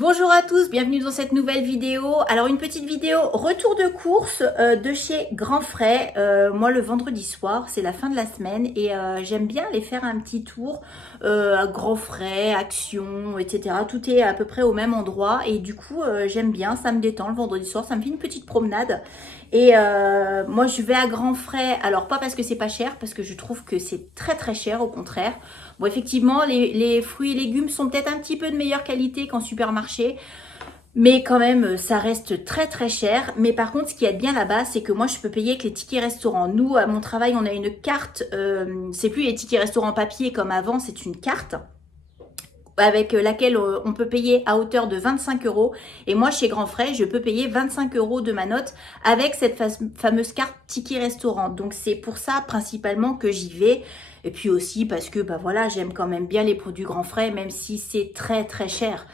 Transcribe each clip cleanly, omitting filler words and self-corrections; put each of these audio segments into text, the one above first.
Bonjour à tous, bienvenue dans cette nouvelle vidéo. Alors une petite vidéo retour de course de chez Grand Frais. Moi le vendredi soir, c'est la fin de la semaine et j'aime bien aller faire un petit tour à Grand Frais, Action, etc. Tout est à peu près au même endroit et du coup j'aime bien, ça me détend le vendredi soir, ça me fait une petite promenade. Et moi je vais à Grand Frais, alors pas parce que c'est pas cher, parce que je trouve que c'est très très cher au contraire. Bon effectivement les fruits et légumes sont peut-être un petit peu de meilleure qualité qu'en supermarché, mais quand même ça reste très très cher. Mais par contre ce qui est bien là-bas, c'est que moi je peux payer avec les tickets restaurants. Nous à mon travail on a une carte, c'est plus les tickets restaurants papier comme avant, c'est une carte avec laquelle on peut payer à hauteur de 25 euros. Et moi, chez Grand Frais, je peux payer 25 euros de ma note avec cette fameuse carte ticket restaurant. Donc, c'est pour ça principalement que j'y vais. Et puis aussi parce que, bah voilà, j'aime quand même bien les produits Grand Frais, même si c'est très, très cher.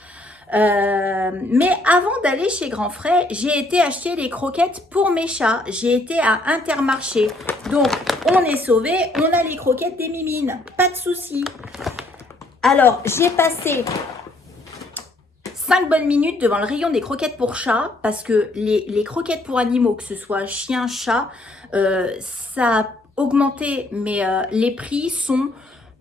Mais avant d'aller chez Grand Frais, j'ai été acheter les croquettes pour mes chats. J'ai été à Intermarché. Donc, on est sauvé. On a les croquettes des mimines. Pas de souci. Alors, j'ai passé 5 bonnes minutes devant le rayon des croquettes pour chat parce que les croquettes pour animaux, que ce soit chien, chat, ça a augmenté, mais les prix sont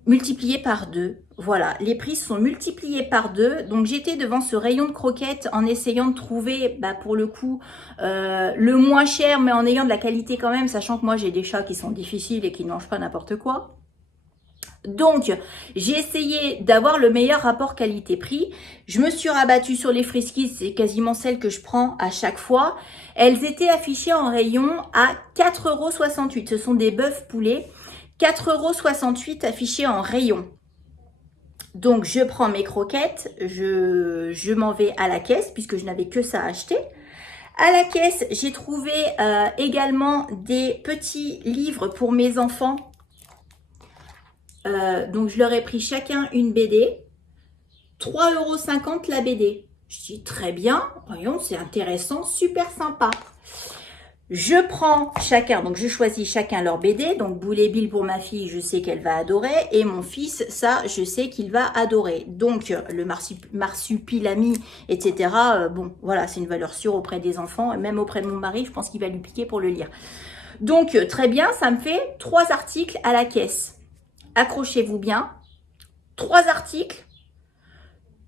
multipliés par 2. Voilà, les prix sont multipliés par 2. Donc, j'étais devant ce rayon de croquettes en essayant de trouver, bah, pour le coup, le moins cher, mais en ayant de la qualité quand même, sachant que moi, j'ai des chats qui sont difficiles et qui ne mangent pas n'importe quoi. Donc, j'ai essayé d'avoir le meilleur rapport qualité-prix. Je me suis rabattue sur les Friskies, c'est quasiment celles que je prends à chaque fois. Elles étaient affichées en rayon à 4,68 €. Ce sont des bœufs poulets. 4,68 € affichés en rayon. Donc, je prends mes croquettes, je m'en vais à la caisse puisque je n'avais que ça à acheter. À la caisse, j'ai trouvé également des petits livres pour mes enfants. Donc, je leur ai pris chacun une BD. 3,50 € la BD. Je dis très bien, voyons, c'est intéressant, super sympa. Je prends chacun, donc je choisis chacun leur BD. Donc, Boulet Bill pour ma fille, je sais qu'elle va adorer. Et mon fils, ça, je sais qu'il va adorer. Donc, le marsupilami, etc. Bon, voilà, c'est une valeur sûre auprès des enfants. Même auprès de mon mari, je pense qu'il va lui piquer pour le lire. Donc, très bien, ça me fait 3 articles à la caisse. Accrochez-vous bien, 3 articles,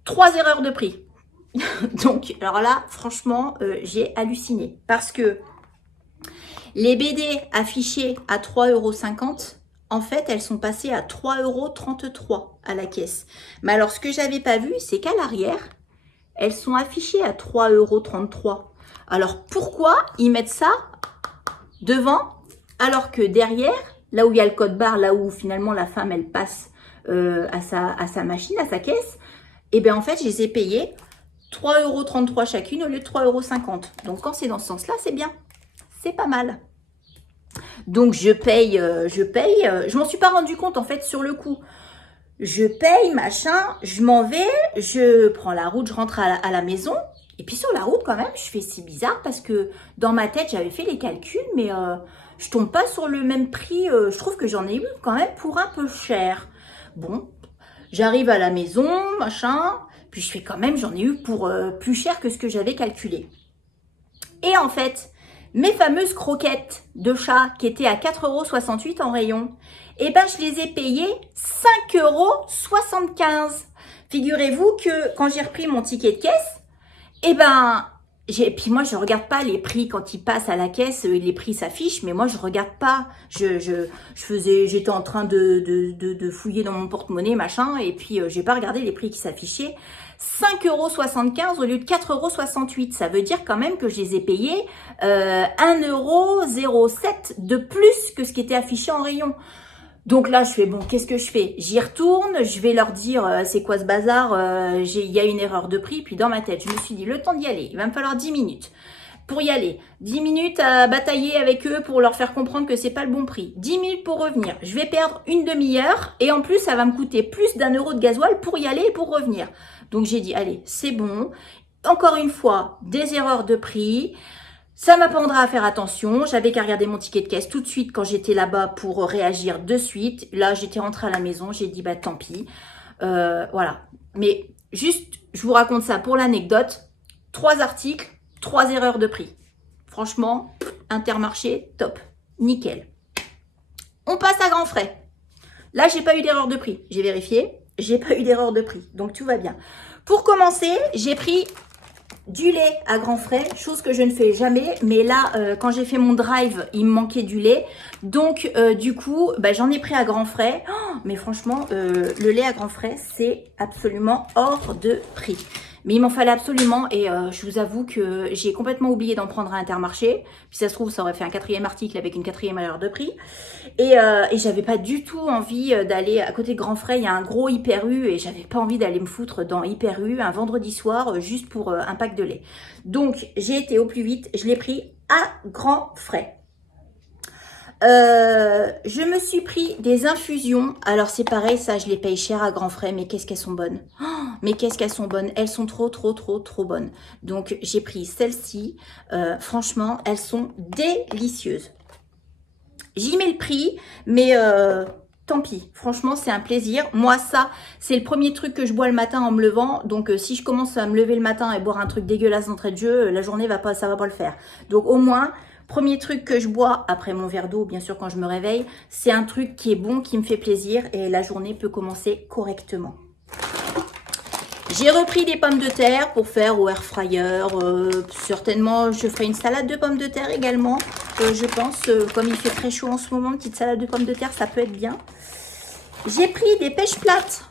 3 erreurs de prix. Donc, alors là, franchement, j'ai halluciné. Parce que les BD affichées à 3,50 €, en fait, elles sont passées à 3,33 € à la caisse. Mais alors, ce que j'avais pas vu, c'est qu'à l'arrière, elles sont affichées à 3,33 €. Alors, pourquoi ils mettent ça devant, alors que derrière, là où il y a le code barre, là où finalement la femme, elle passe à sa machine, à sa caisse, et bien en fait, je les ai payées 3,33 € chacune au lieu de 3,50 €. Donc, quand c'est dans ce sens-là, c'est bien. C'est pas mal. Donc, je paye. Je m'en suis pas rendu compte, en fait, sur le coup. Je paye, machin, je m'en vais, je prends la route, je rentre à la maison. Et puis, sur la route, quand même, je fais, c'est bizarre parce que dans ma tête, j'avais fait les calculs, mais je tombe pas sur le même prix. Je trouve que j'en ai eu quand même pour un peu cher. Bon, j'arrive à la maison, machin. Puis je fais quand même, j'en ai eu pour plus cher que ce que j'avais calculé. Et en fait, mes fameuses croquettes de chat qui étaient à 4,68 € en rayon, eh ben je les ai payées 5,75 €. Figurez-vous que quand j'ai repris mon ticket de caisse, eh ben, puis moi je regarde pas les prix quand ils passent à la caisse, les prix s'affichent, mais moi je regarde pas. J'étais en train de fouiller dans mon porte-monnaie, machin, et puis j'ai pas regardé les prix qui s'affichaient. 5,75 € au lieu de 4,68 €. Ça veut dire quand même que je les ai payés 1,07 € de plus que ce qui était affiché en rayon. Donc là, je fais, bon, qu'est-ce que je fais? J'y retourne, je vais leur dire, c'est quoi ce bazar? Il y a une erreur de prix. Puis dans ma tête, je me suis dit, le temps d'y aller, il va me falloir 10 minutes pour y aller. 10 minutes à batailler avec eux pour leur faire comprendre que c'est pas le bon prix. 10 minutes pour revenir. Je vais perdre une demi-heure et en plus, ça va me coûter plus d'1 € de gasoil pour y aller et pour revenir. Donc j'ai dit, allez, c'est bon. Encore une fois, des erreurs de prix. Ça m'apprendra à faire attention. J'avais qu'à regarder mon ticket de caisse tout de suite quand j'étais là-bas pour réagir de suite. Là, j'étais rentrée à la maison. J'ai dit, bah tant pis. Voilà. Mais juste, je vous raconte ça pour l'anecdote. 3 articles, 3 erreurs de prix. Franchement, Intermarché, top. Nickel. On passe à grands frais. Là, j'ai pas eu d'erreur de prix. J'ai vérifié, j'ai pas eu d'erreur de prix. Donc, tout va bien. Pour commencer, j'ai pris du lait à grands frais, chose que je ne fais jamais. Mais là, quand j'ai fait mon drive, il me manquait du lait. Donc, du coup, bah, j'en ai pris à grands frais. Oh, mais franchement, le lait à grands frais, c'est absolument hors de prix. Mais il m'en fallait absolument et je vous avoue que j'ai complètement oublié d'en prendre à Intermarché. Puis ça se trouve, ça aurait fait un 4e article avec une 4e erreur de prix. Et j'avais pas du tout envie d'aller à côté de Grand Frais. Il y a un gros Hyper U et j'avais pas envie d'aller me foutre dans Hyper U un vendredi soir juste pour un pack de lait. Donc j'ai été au plus vite, je l'ai pris à Grand Frais. Je me suis pris des infusions. Alors c'est pareil, ça je les paye cher à grands frais, mais qu'est-ce qu'elles sont bonnes. Oh, mais qu'est-ce qu'elles sont bonnes. Elles sont trop bonnes. Donc j'ai pris celles-ci. Franchement, elles sont délicieuses. J'y mets le prix, mais tant pis. Franchement, c'est un plaisir. Moi, ça, c'est le premier truc que je bois le matin en me levant. Donc, si je commence à me lever le matin et boire un truc dégueulasse d'entrée de jeu, la journée ça va pas le faire. Donc, au moins, premier truc que je bois après mon verre d'eau, bien sûr, quand je me réveille, c'est un truc qui est bon, qui me fait plaisir et la journée peut commencer correctement. J'ai repris des pommes de terre pour faire au air fryer. Certainement, je ferai une salade de pommes de terre également. Je pense, comme il fait très chaud en ce moment, une petite salade de pommes de terre, ça peut être bien. J'ai pris des pêches plates.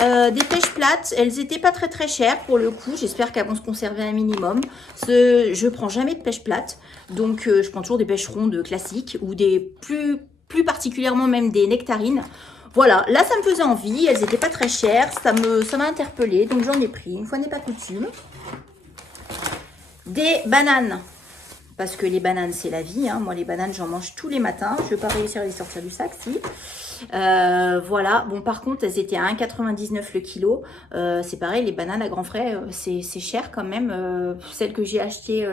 Elles étaient pas très chères pour le coup. J'espère qu'elles vont se conserver un minimum. Je prends jamais de pêches plates. Donc, je prends toujours des pêches rondes classiques ou des plus particulièrement même des nectarines. Voilà, là ça me faisait envie, elles n'étaient pas très chères, ça m'a interpellée, donc j'en ai pris, une fois n'est pas coutume. Des bananes, parce que les bananes c'est la vie, hein. Moi les bananes j'en mange tous les matins, je ne vais pas réussir à les sortir du sac, si. Voilà, bon par contre elles étaient à 1,99 le kilo, c'est pareil, les bananes à grands frais, c'est cher quand même. Celles que j'ai achetées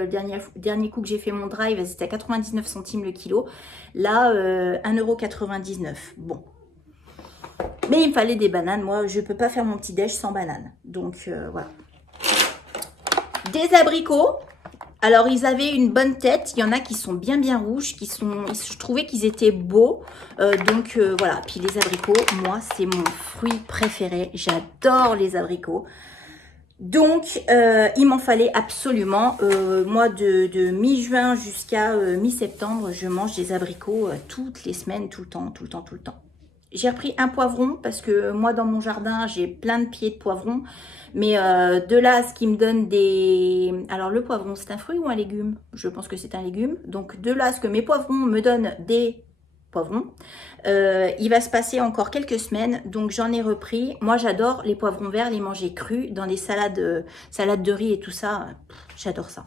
dernier coup que j'ai fait mon drive, elles étaient à 99 centimes le kilo, là 1,99 €, bon. Mais il me fallait des bananes. Moi, je ne peux pas faire mon petit déj sans bananes. Donc, voilà. Des abricots. Alors, ils avaient une bonne tête. Il y en a qui sont bien rouges. Je trouvais qu'ils étaient beaux. Donc, voilà. Puis les abricots, moi, c'est mon fruit préféré. J'adore les abricots. Donc, il m'en fallait absolument. Moi, de mi-juin jusqu'à mi-septembre, je mange des abricots toutes les semaines, tout le temps. J'ai repris un poivron parce que moi, dans mon jardin, j'ai plein de pieds de poivron. Mais de là à ce qui me donne des... Alors, le poivron, c'est un fruit ou un légume? Je pense que c'est un légume. Donc, de là à ce que mes poivrons me donnent des poivrons, il va se passer encore quelques semaines. Donc, j'en ai repris. Moi, j'adore les poivrons verts, les manger crus dans des salades de riz et tout ça. J'adore ça.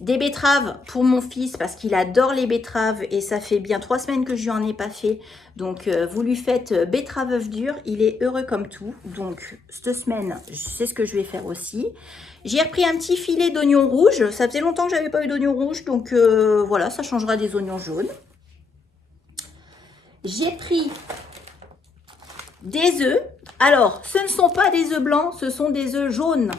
Des betteraves pour mon fils parce qu'il adore les betteraves et ça fait bien 3 semaines que je lui en ai pas fait. Donc, vous lui faites betterave œuf dur. Il est heureux comme tout. Donc, cette semaine, c'est ce que je vais faire aussi. J'ai repris un petit filet d'oignons rouges. Ça faisait longtemps que j'avais pas eu d'oignons rouges. Donc, voilà, ça changera des oignons jaunes. J'ai pris des œufs. Alors, ce ne sont pas des œufs blancs, ce sont des œufs jaunes.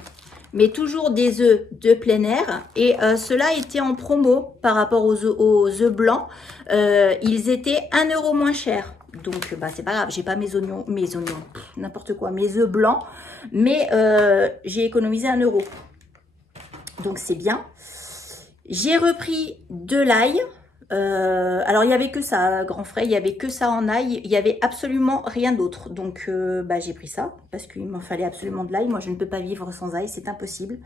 Mais toujours des œufs de plein air. Et ceux-là étaient en promo par rapport aux œufs blancs. Ils étaient 1 € moins chers. Donc, bah, c'est pas grave, j'ai pas mes oignons, n'importe quoi, mes œufs blancs. Mais j'ai économisé 1 €. Donc, c'est bien. J'ai repris de l'ail. Alors, il n'y avait que ça, grand frais, il n'y avait que ça en ail, il n'y avait absolument rien d'autre. Donc, bah, j'ai pris ça, parce qu'il m'en fallait absolument de l'ail. Moi, je ne peux pas vivre sans ail, c'est impossible.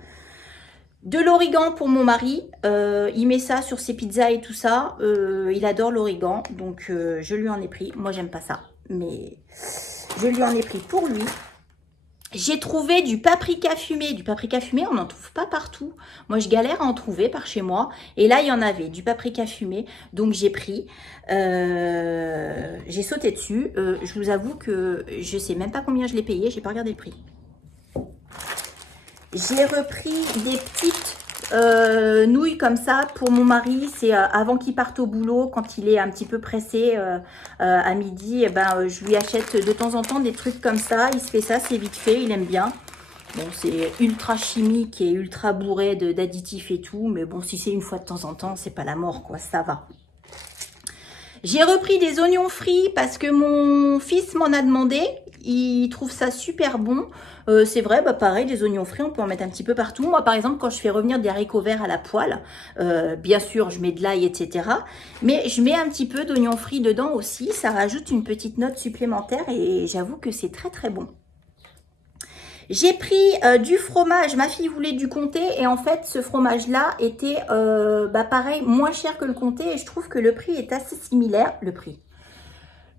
De l'origan pour mon mari, il met ça sur ses pizzas et tout ça. Il adore l'origan, donc je lui en ai pris. Moi, j'aime pas ça, mais je lui en ai pris pour lui. J'ai trouvé du paprika fumé. Du paprika fumé, on n'en trouve pas partout. Moi, je galère à en trouver par chez moi. Et là, il y en avait, du paprika fumé. Donc, j'ai pris. J'ai sauté dessus. Je vous avoue que je ne sais même pas combien je l'ai payé. Je n'ai pas regardé le prix. J'ai repris des petites nouilles comme ça pour mon mari. C'est avant qu'il parte au boulot, quand il est un petit peu pressé à midi. Eh ben, je lui achète de temps en temps des trucs comme ça. Il se fait ça, c'est vite fait, il aime bien. Bon, c'est ultra chimique et ultra bourré d'additifs et tout. Mais bon, si c'est une fois de temps en temps, c'est pas la mort, quoi. Ça va. J'ai repris des oignons frits parce que mon fils m'en a demandé. Il trouve ça super bon. C'est vrai, bah pareil, des oignons frits, on peut en mettre un petit peu partout. Moi, par exemple, quand je fais revenir des haricots verts à la poêle, bien sûr, je mets de l'ail, etc. Mais je mets un petit peu d'oignons frits dedans aussi. Ça rajoute une petite note supplémentaire et j'avoue que c'est très, très bon. J'ai pris du fromage, ma fille voulait du comté et en fait ce fromage là était pareil, moins cher que le comté et je trouve que le prix est assez similaire,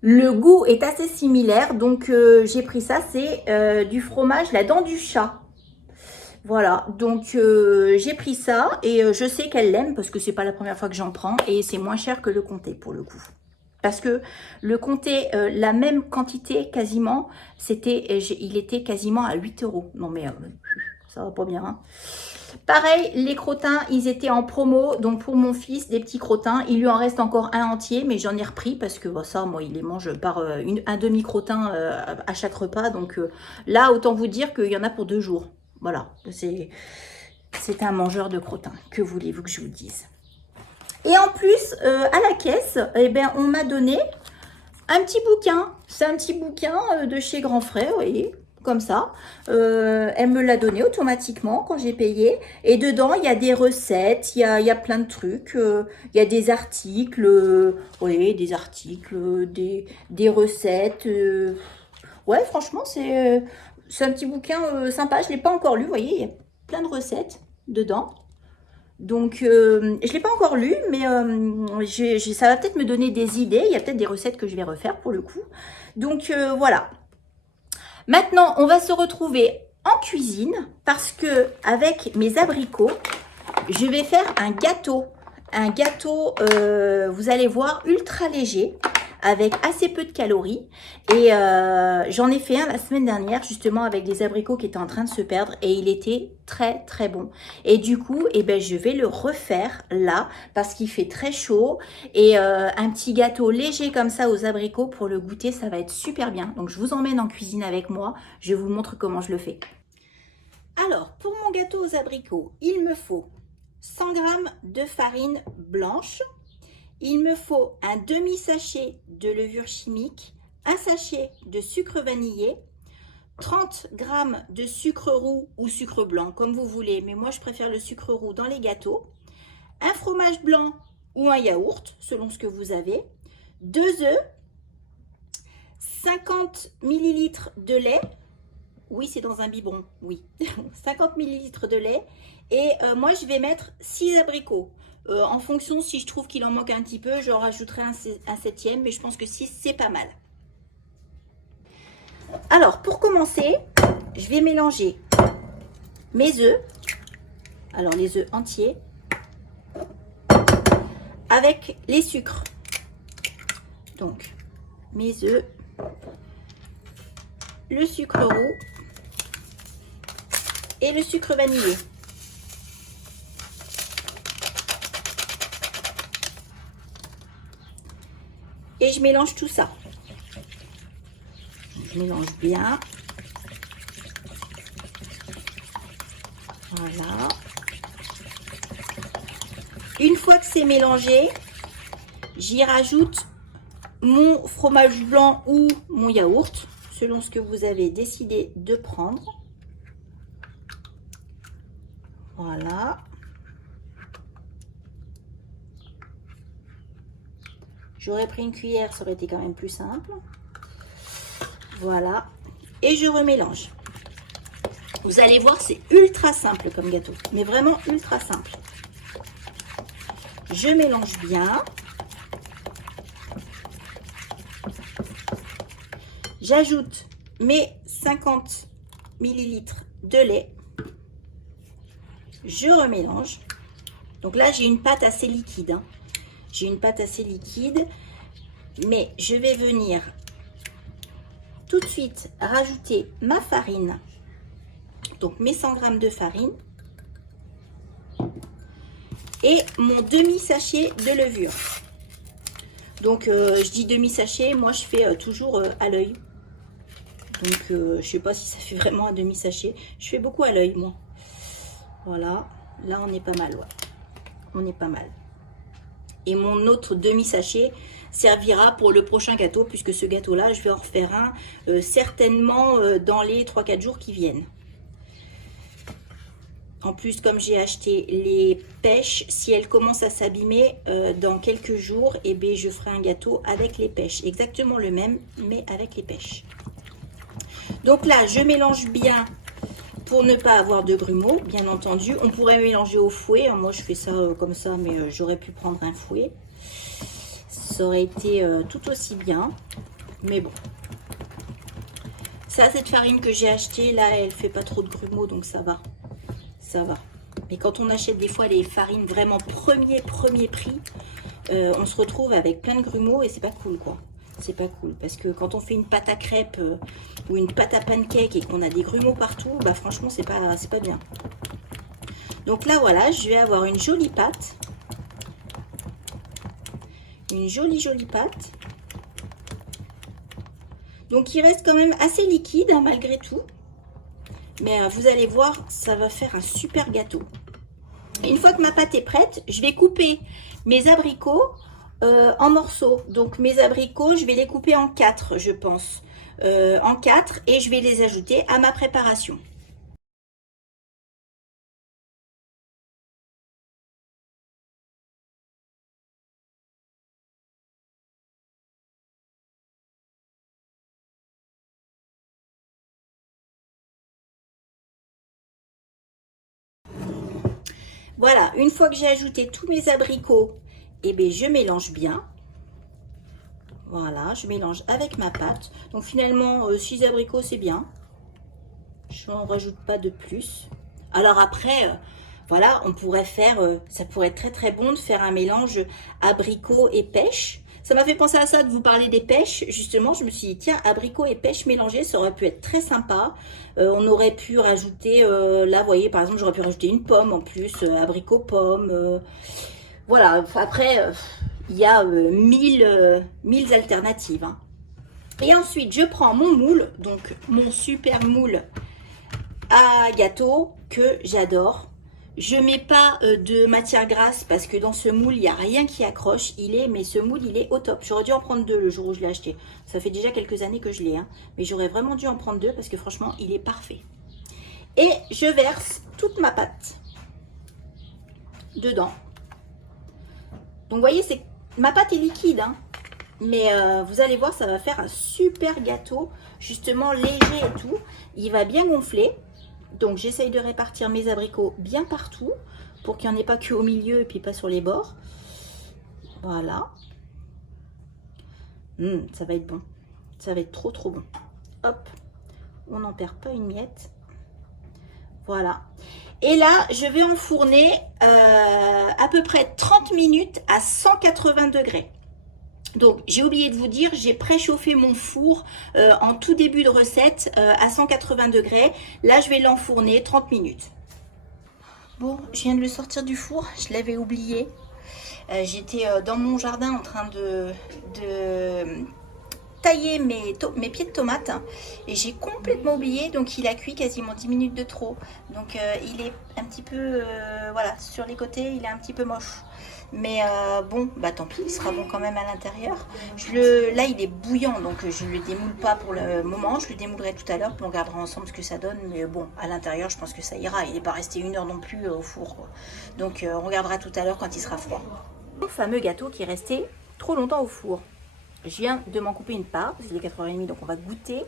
le goût est assez similaire, donc j'ai pris ça, c'est du fromage la dent du chat. Voilà, donc j'ai pris ça et je sais qu'elle l'aime parce que c'est pas la première fois que j'en prends et c'est moins cher que le comté pour le coup. Parce que le comté, la même quantité quasiment, il était quasiment à 8 €. Non mais ça va pas bien. Hein. Pareil, les crottins, ils étaient en promo. Donc pour mon fils, des petits crottins. Il lui en reste encore un entier, mais j'en ai repris parce que ça, moi, il les mange par un demi-crottin à chaque repas. Donc là, autant vous dire qu'il y en a pour 2 jours. Voilà, c'est un mangeur de crottins. Que voulez-vous que je vous dise? Et en plus, à la caisse, eh ben, on m'a donné un petit bouquin. C'est un petit bouquin de chez Grand Frère, vous voyez, comme ça. Elle me l'a donné automatiquement quand j'ai payé. Et dedans, il y a des recettes, il y a plein de trucs. Il y a des articles, oui, des articles, des recettes. Ouais, franchement, c'est un petit bouquin sympa. Je ne l'ai pas encore lu, vous voyez, il y a plein de recettes dedans. Donc, je ne l'ai pas encore lu, mais ça va peut-être me donner des idées. Il y a peut-être des recettes que je vais refaire pour le coup. Donc, voilà. Maintenant, on va se retrouver en cuisine parce que avec mes abricots, je vais faire un gâteau. Un gâteau, vous allez voir, ultra léger, avec assez peu de calories. Et j'en ai fait un la semaine dernière, justement, avec des abricots qui étaient en train de se perdre. Et il était très, très bon. Et du coup, eh ben, je vais le refaire là, parce qu'il fait très chaud. Et un petit gâteau léger comme ça aux abricots, pour le goûter, ça va être super bien. Donc, je vous emmène en cuisine avec moi. Je vous montre comment je le fais. Alors, pour mon gâteau aux abricots, il me faut 100 g de farine blanche. Il me faut un demi-sachet de levure chimique, un sachet de sucre vanillé, 30 g de sucre roux ou sucre blanc, comme vous voulez, mais moi je préfère le sucre roux dans les gâteaux, un fromage blanc ou un yaourt, selon ce que vous avez, 2 œufs, 50 ml de lait, oui c'est dans un biberon, oui, 50 ml de lait, et moi je vais mettre 6 abricots. En fonction, si je trouve qu'il en manque un petit peu, je rajouterai un 7e, mais je pense que 6, c'est pas mal. Alors, pour commencer, je vais mélanger mes œufs, alors les œufs entiers, avec les sucres. Donc, mes œufs, le sucre roux et le sucre vanillé. Et je mélange tout ça. Je mélange bien. Voilà. Une fois que c'est mélangé, j'y rajoute mon fromage blanc ou mon yaourt, selon ce que vous avez décidé de prendre. Voilà. J'aurais pris une cuillère, ça aurait été quand même plus simple. Voilà. Et je remélange. Vous allez voir, c'est ultra simple comme gâteau. Mais vraiment ultra simple. Je mélange bien. J'ajoute mes 50 ml de lait. Je remélange. Donc là, j'ai une pâte assez liquide. Hein. J'ai une pâte assez liquide. Mais je vais venir tout de suite rajouter ma farine. Donc mes 100 g de farine. et mon demi-sachet de levure. Donc, je dis demi-sachet, moi je fais toujours à l'œil. Donc, je sais pas si ça fait vraiment un demi-sachet. Je fais beaucoup à l'œil, moi. Voilà, là on est pas mal, ouais. On est pas mal. Et mon autre demi-sachet servira pour le prochain gâteau, puisque ce gâteau-là, je vais en refaire un certainement dans les 3-4 jours qui viennent. En plus, comme j'ai acheté les pêches, si elles commencent à s'abîmer dans quelques jours, eh bien, je ferai un gâteau avec les pêches. Exactement le même, mais avec les pêches. Donc là, je mélange bien pour ne pas avoir de grumeaux, bien entendu. On pourrait mélanger au fouet. Moi, je fais ça comme ça, mais j'aurais pu prendre un fouet. Ça aurait été tout aussi bien. Mais bon. Ça, cette farine que j'ai achetée, là, elle fait pas trop de grumeaux, donc ça va. Ça va. Mais quand on achète des fois les farines vraiment premier prix, on se retrouve avec plein de grumeaux et c'est pas cool, quoi. C'est pas cool parce que quand on fait une pâte à crêpes ou une pâte à pancake et qu'on a des grumeaux partout, bah franchement c'est pas bien. Donc là voilà, je vais avoir une jolie pâte, une jolie pâte. Donc il reste quand même assez liquide hein, malgré tout, mais vous allez voir, ça va faire un super gâteau. Et une fois que ma pâte est prête, je vais couper mes abricots en morceaux. Donc mes abricots, je vais les couper en 4, je pense. En 4 et je vais les ajouter à ma préparation. Voilà, une fois que j'ai ajouté tous mes abricots, et bien je mélange bien. Voilà, je mélange avec ma pâte. Donc finalement, 6 abricots, c'est bien. Je n'en rajoute pas de plus. Alors après, voilà, on pourrait faire, ça pourrait être très bon de faire un mélange abricot et pêche. Ça m'a fait penser à ça, de vous parler des pêches. Justement, je me suis dit, tiens, abricot et pêche mélangés, ça aurait pu être très sympa. On aurait pu rajouter, là, vous voyez, par exemple, j'aurais pu rajouter une pomme en plus, abricot, pomme. Voilà, après, il y a mille alternatives. Hein. Et ensuite, je prends mon moule, donc mon super moule à gâteau que j'adore. Je mets pas de matière grasse parce que dans ce moule, il n'y a rien qui accroche. Mais ce moule, il est au top. J'aurais dû en prendre 2 le jour où je l'ai acheté. Ça fait déjà quelques années que je l'ai. Hein. Mais j'aurais vraiment dû en prendre 2 parce que franchement, il est parfait. Et je verse toute ma pâte dedans. Donc, vous voyez, ma pâte est liquide. Hein. Mais vous allez voir, ça va faire un super gâteau. Justement, léger et tout. Il va bien gonfler. Donc j'essaye de répartir mes abricots bien partout pour qu'il n'y en ait pas qu'au milieu et puis pas sur les bords. Voilà. Ça va être bon. Ça va être trop bon. Hop. On n'en perd pas une miette. Voilà. Et là, je vais enfourner à peu près 30 minutes à 180 degrés. Donc, j'ai oublié de vous dire, j'ai préchauffé mon four en tout début de recette à 180 degrés. Là, je vais l'enfourner 30 minutes. Bon, je viens de le sortir du four, je l'avais oublié. J'étais dans mon jardin en train de tailler mes pieds de tomates et j'ai complètement oublié, donc il a cuit quasiment 10 minutes de trop. Donc, il est un petit peu, voilà, sur les côtés, il est un petit peu moche. Mais bon, bah tant pis, il sera bon quand même à l'intérieur. Là, il est bouillant, donc je ne le démoule pas pour le moment. Je le démoulerai tout à l'heure, puis on regardera ensemble ce que ça donne. Mais bon, à l'intérieur, je pense que ça ira. Il n'est pas resté 1 heure non plus au four, quoi. Donc on regardera tout à l'heure quand il sera froid. Le fameux gâteau qui est resté trop longtemps au four. Je viens de m'en couper une part, il est 4h30, donc on va goûter.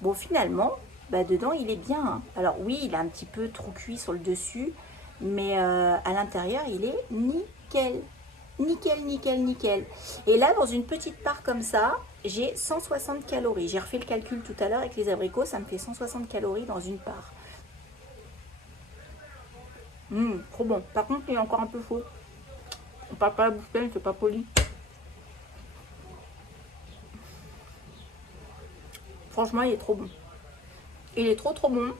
Bon, finalement, bah, dedans, il est bien. Hein. Alors oui, il est un petit peu trop cuit sur le dessus, mais à l'intérieur, il est nickel. Nickel. Et là, dans une petite part comme ça, j'ai 160 calories. J'ai refait le calcul tout à l'heure avec les abricots, ça me fait 160 calories dans une part. Trop bon. Par contre, il est encore un peu chaud. On parle pas la bouche pleine, c'est pas poli. Franchement, il est trop bon. Il est trop bon.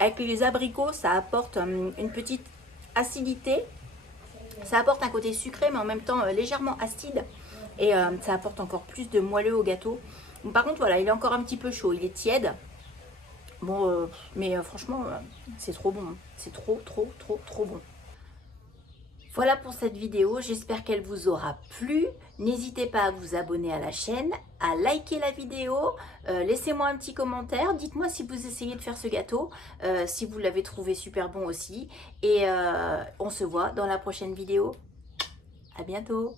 Avec les abricots, ça apporte une petite acidité. Ça apporte un côté sucré, mais en même temps légèrement acide. Et ça apporte encore plus de moelleux au gâteau. Par contre, voilà, il est encore un petit peu chaud, il est tiède. Bon, mais franchement, c'est trop bon. C'est trop, trop, trop, trop bon. Voilà pour cette vidéo, j'espère qu'elle vous aura plu. N'hésitez pas à vous abonner à la chaîne, à liker la vidéo, laissez-moi un petit commentaire, dites-moi si vous essayez de faire ce gâteau, si vous l'avez trouvé super bon aussi. Et on se voit dans la prochaine vidéo. À bientôt.